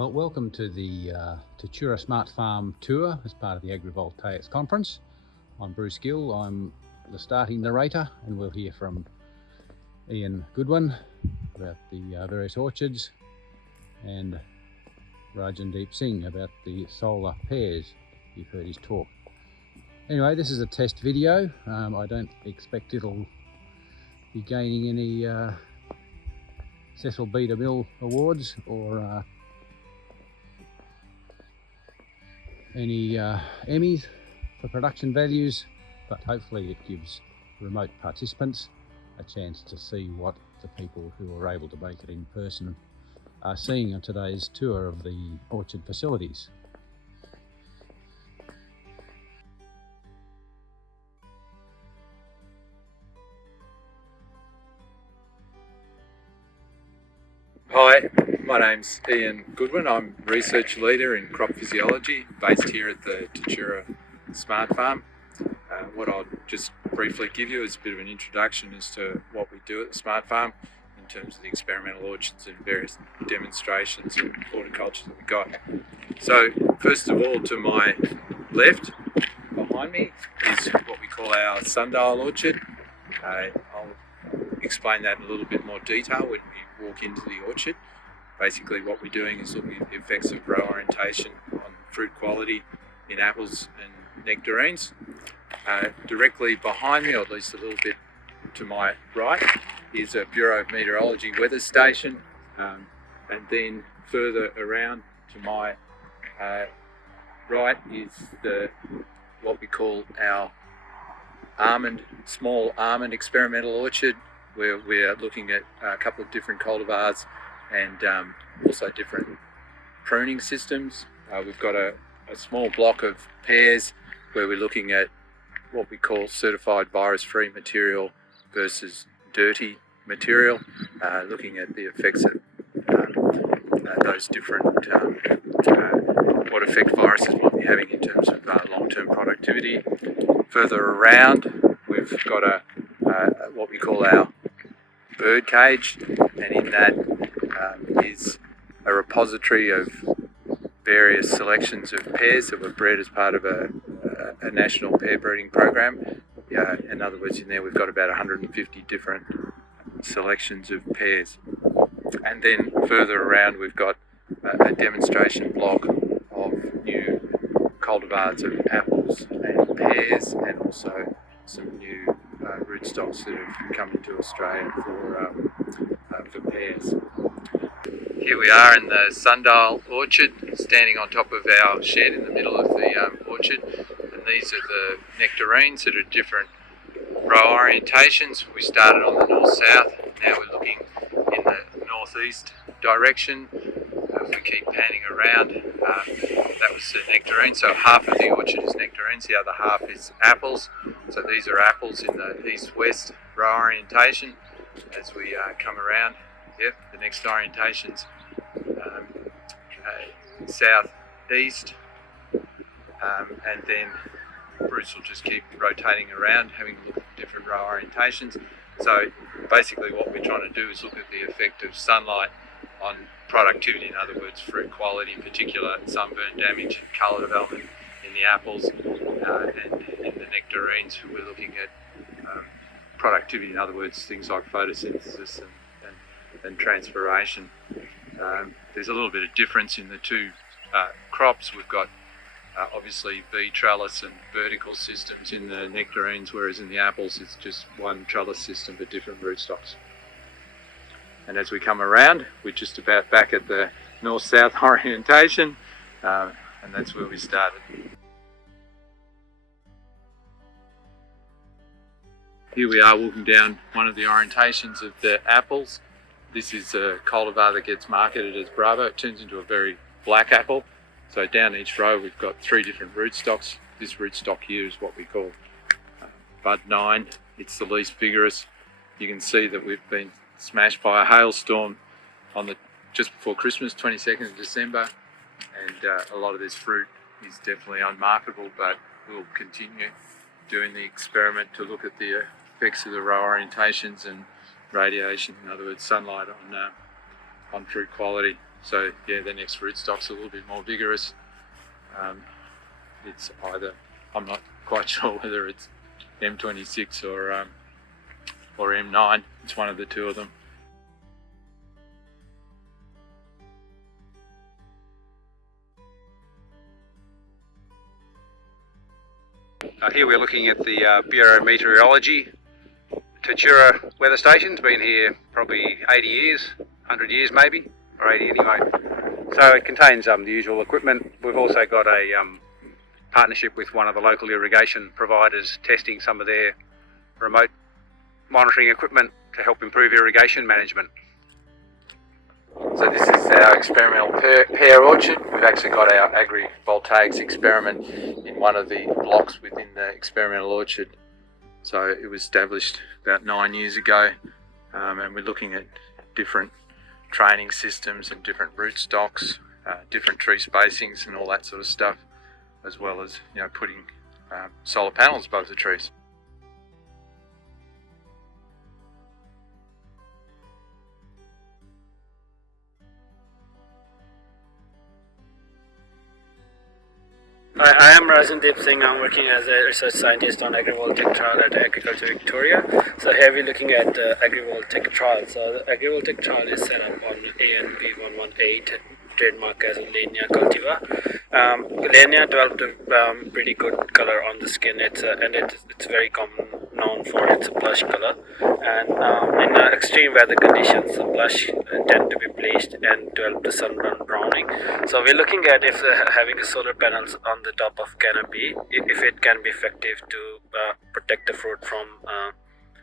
Well, welcome to the Tatura SmartFarm tour as part of the Agrivoltaic conference. I'm Bruce Gill, I'm the starting narrator, and we'll hear from Ian Goodwin about the various orchards, and Rajandeep Singh about the solar pears. You've heard his talk. Anyway, this is a test video. I don't expect it'll be gaining any Cecil B. DeMille awards or any Emmys for production values, but hopefully it gives remote participants a chance to see what the people who are able to make it in person are seeing on today's tour of the orchard facilities. Hi, my name's Ian Goodwin. I'm research leader in crop physiology based here at the Tatura SmartFarm. What I'll just briefly give you is a bit of an introduction as to what we do at the SmartFarm in terms of the experimental orchards and various demonstrations and horticulture that we've got. So first of all, to my left behind me is what we call our Sundial orchard. I'll explain that in a little bit more detail when we walk into the orchard. Basically what we're doing is looking at the effects of row orientation on fruit quality in apples and nectarines. Directly behind me, or at least a little bit to my right, is a Bureau of Meteorology weather station, and then further around to my right is what we call our small almond experimental orchard, where we're looking at a couple of different cultivars and also different pruning systems. We've got a small block of pears where we're looking at what we call certified virus-free material versus dirty material, looking at the effects of those different, what effect viruses might be having in terms of long-term productivity. Further around, we've got what we call our bird cage, and in that is a repository of various selections of pears that were bred as part of a national pear breeding program. In other words, in there we've got about 150 different selections of pears. And then further around we've got a demonstration block of new cultivars of apples and pears, and also some new rootstocks that have come into Australia for pears. Here we are in the Sundial orchard, standing on top of our shed in the middle of the orchard, and these are the nectarines that are different row orientations. We started on the north-south, now we're looking in the northeast direction. If we keep panning around, that was the nectarine, so half of the orchard is nectarines, the other half is apples. So these are apples in the east-west row orientation. As we come around, the next orientation's south-east, and then Bruce will just keep rotating around, having a look at different row orientations. So basically what we're trying to do is look at the effect of sunlight on productivity, in other words fruit quality, in particular sunburn damage, colour development in the apples, and in the nectarines we're looking at productivity, in other words things like photosynthesis and transpiration. There's a little bit of difference in the two crops. We've got obviously V trellis and vertical systems in the nectarines, whereas in the apples it's just one trellis system but different rootstocks. And as we come around, we're just about back at the north-south orientation, and that's where we started. Here we are walking down one of the orientations of the apples. This is a cultivar that gets marketed as Bravo. It turns into a very black apple. So down each row we've got three different rootstocks. This rootstock here is what we call Bud 9. It's the least vigorous. You can see that we've been smashed by a hailstorm on just before Christmas, 22nd of December, and a lot of this fruit is definitely unmarketable, but we'll continue doing the experiment to look at the effects of the row orientations and radiation, in other words sunlight, on fruit quality. So yeah, the next rootstock's a little bit more vigorous. It's either, I'm not quite sure whether it's M26 or M9. It's one of the two of them. Here we're looking at the Bureau of Meteorology Tatura weather station. It's been here probably 80 years, 100 years maybe, or 80 anyway. So it contains the usual equipment. We've also got a partnership with one of the local irrigation providers testing some of their remote monitoring equipment to help improve irrigation management. So this is our experimental pear orchard. We've actually got our Agrivoltaics experiment in one of the blocks within the experimental orchard. So it was established about 9 years ago, and we're looking at different training systems and different rootstocks, different tree spacings and all that sort of stuff, as well as putting solar panels above the trees. I am Rajandeep Singh. I'm working as a research scientist on Agrivoltaic trial at Agriculture Victoria. So here we're looking at Agrivoltaic trial. So the Agrivoltaic trial is set up on ANP118, trademark as a Lania cultivar. Lania developed a pretty good color on the skin. It's very known for its blush color. And in extreme weather conditions, the blush tend to be bleached and develop the sunburn browning. So we're looking at if having solar panels on the top of canopy, if it can be effective to protect the fruit from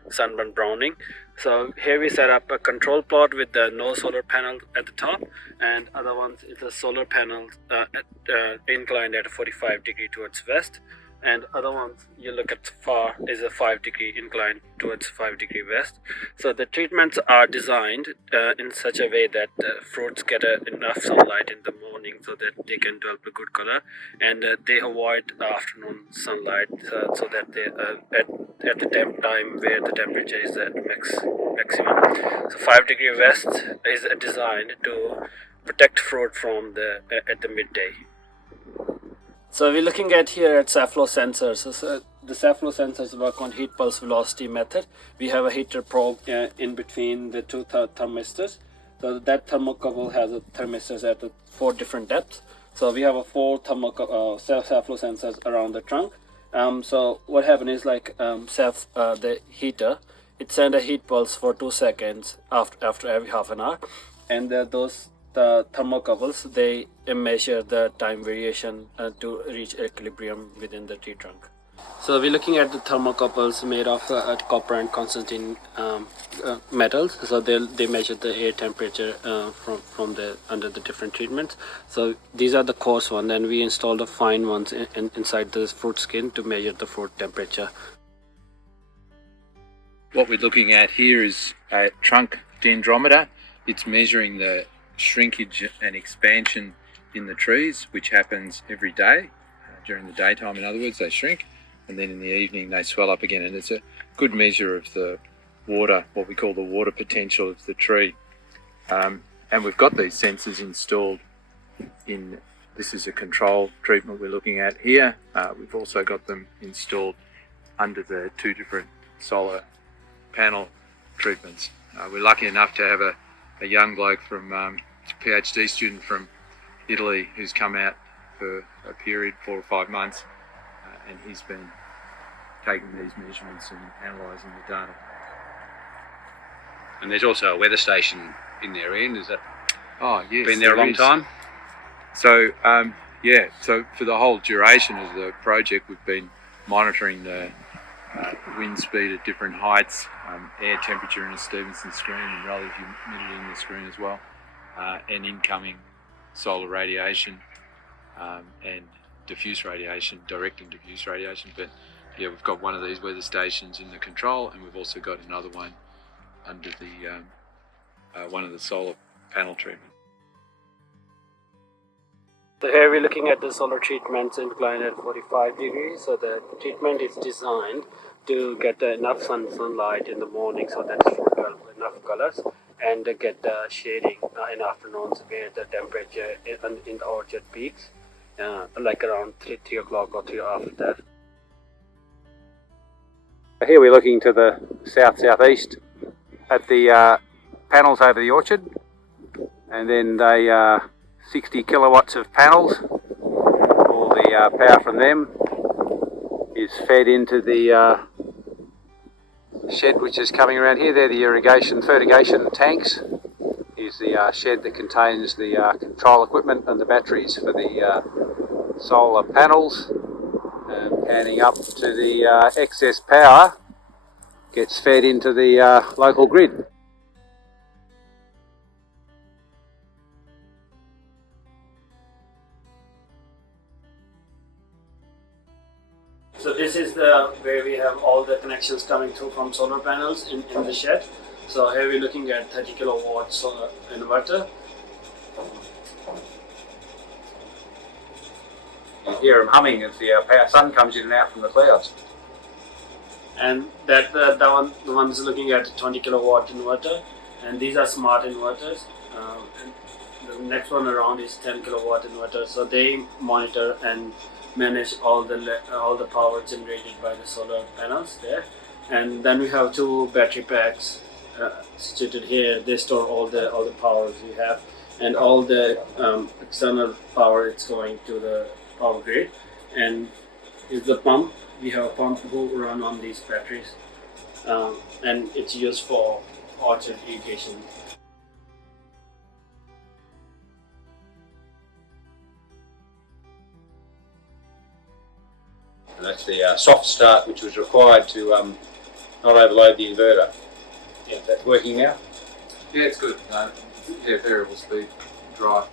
sunburn browning. So here we set up a control plot with the no solar panel at the top, and other ones is a solar panel inclined at a 45 degree towards west, and other ones you look at far is a 5 degree incline towards 5 degree west. So the treatments are designed in such a way that fruits get enough sunlight in the morning so that they can develop a good color, and they avoid afternoon sunlight so that they at the time where the temperature is at maximum. So 5 degree west is designed to protect fruit from at the midday. So we're looking at here at Cephalo sensors. So the Cephalo sensors work on heat pulse velocity method. We have a heater probe in between the two thermistors. So that thermocouple has thermistors at 4 different depths. So we have a 4 Cephalo sensors around the trunk. So what happened is the heater, it sends a heat pulse for 2 seconds after every half an hour, and the thermocouples, they measure the time variation to reach equilibrium within the tree trunk. So we're looking at the thermocouples made of copper and constantine metals. So they measure the air temperature from under the different treatments. So these are the coarse ones, and we installed the fine ones inside the fruit skin to measure the fruit temperature. What we're looking at here is a trunk dendrometer. It's measuring the shrinkage and expansion in the trees, which happens every day. During the daytime, in other words, they shrink, and then in the evening they swell up again, and it's a good measure of the water, what we call the water potential of the tree. And we've got these sensors installed in, this is a control treatment we're looking at here. We've also got them installed under the 2 different solar panel treatments. We're lucky enough to have a young bloke from a PhD student from Italy who's come out for a period 4 or 5 months, and he's been taking these measurements and analysing the data. And there's also a weather station in there, Ian. Is that been there a long time? So so for the whole duration of the project, we've been monitoring the wind speed at different heights, air temperature in a Stevenson screen and relative humidity in the screen as well, and incoming solar radiation and diffuse radiation, direct and diffuse radiation. But yeah, we've got one of these weather stations in the control, and we've also got another one under the one of the solar panel treatment. So here we're looking at the solar treatments inclined at 45 degrees. So the treatment is designed to get enough sunlight in the morning so that fruit develops enough colors. and get shading in afternoons where the temperature in the orchard peaks, like around 3 o'clock or 3 after that. Here we're looking to the south-southeast at the panels over the orchard, and then they 60 kilowatts of panels. All the power from them is fed into the shed which is coming around here. They're the fertigation tanks. Is the shed that contains the control equipment and the batteries for the solar panels. And panning up to the excess power gets fed into the local grid. So this is where we have all the connections coming through from solar panels in the shed. So here we're looking at 30 kilowatt solar inverter. You hear them humming as the sun comes in and out from the clouds. And the one's looking at 20 kilowatt inverter, and these are smart inverters. And the next one around is 10 kilowatt inverter. So they monitor and manage all the power generated by the solar panels there. And then we have 2 battery packs situated here. They store all the powers we have, and all the external power it's going to the power grid. And is the pump. We have a pump who run on these batteries, and it's used for orchard irrigation. And that's the soft start which was required to not overload the inverter. Yeah, that's working now? Yeah, it's good. Yeah, variable speed drive.